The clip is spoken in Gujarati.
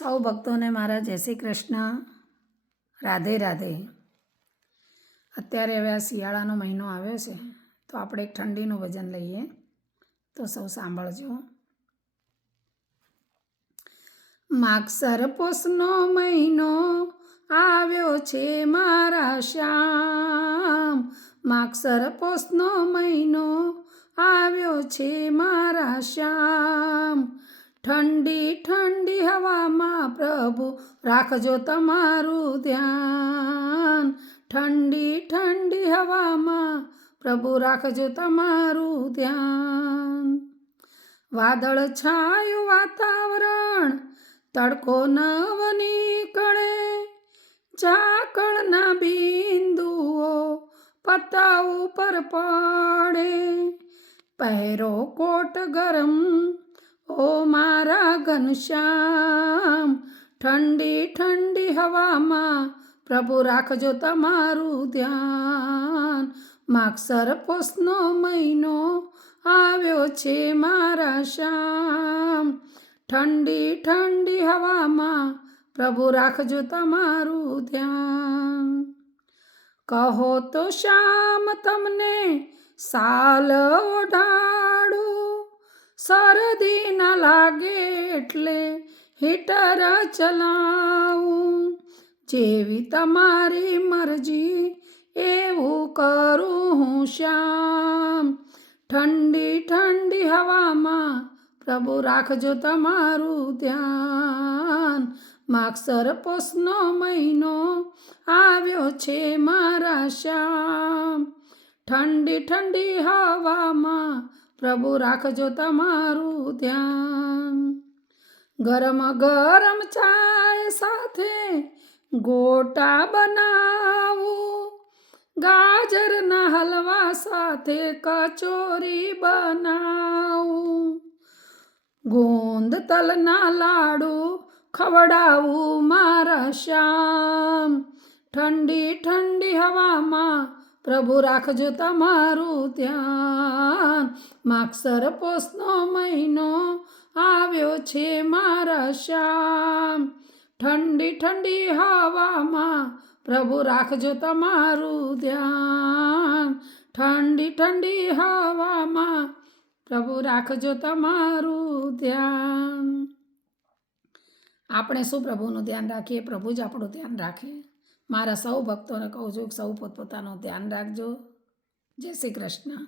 સૌ ભક્તોને મારા જય શ્રી કૃષ્ણ, રાધે રાધે. અત્યારે હવે આ શિયાળાનો મહિનો આવ્યો છે તો આપણે એક ઠંડીનું ભજન લઈએ, તો સૌ સાંભળજો. માગસર પોષનો મહિનો આવ્યો છે મારા શ્યામ, માગસર પોષનો મહિનો આવ્યો છે મારા શ્યામ. ઠંડી ઠંડી હવામાં પ્રભુ રાખજો તમારું ધ્યાન, ઠંડી ઠંડી હવામાં પ્રભુ રાખજો તમારું ધ્યાન. વાદળ છાયું વાતાવરણ, તડકો નવ નીકળે, ઝાકળના બિંદુઓ પત્તા ઉપર પડે. પહેરો કોટ ગરમ ઓ મારા ઘનશ્યામ, ઠંડી ઠંડી હવામાં પ્રભુ રાખજો તમારું ધ્યાન. માગસર પોષનો મહિનો આવ્યો છે મારા શ્યામ, ઠંડી ઠંડી હવામાં પ્રભુ રાખજો તમારું ધ્યાન. કહો તો શ્યામ તમને સાલ ઓઢાડું, શરદી ન લાગે એટલે હીટર ચલાવું. જેવી તમારી મરજી એવું કરું હું શ્યામ, ઠંડી ઠંડી હવામાં પ્રભુ રાખજો તમારું ધ્યાન. માગસર પોષનો મહિનો આવ્યો છે મારા શ્યામ, ઠંડી ઠંડી હવામાં પ્રભુ રાખજો તમારું ધ્યાન. ગરમ ગરમ ચાય સાથે ગોટા બનાવું, ગાજરના હલવા સાથે કચોરી બનાવું. ગોંદ તલના લાડુ ખવડાવું મારા શ્યામ, ઠંડી ઠંડી હવામાં પ્રભુ રાખજો તમારું ધ્યાન. માગસર પોષનો મહિનો આવ્યો છે મારા શ્યામ, ઠંડી ઠંડી હવામાં પ્રભુ રાખજો તમારું ધ્યાન. ઠંડી ઠંડી હવામાં પ્રભુ રાખજો તમારું ધ્યાન. આપણે શું પ્રભુનું ધ્યાન રાખીએ, પ્રભુ જ આપણું ધ્યાન રાખે. મારા સૌ ભક્તોને કહું છું કે સૌ પોતપોતાનું ધ્યાન રાખજો. જય શ્રી કૃષ્ણ.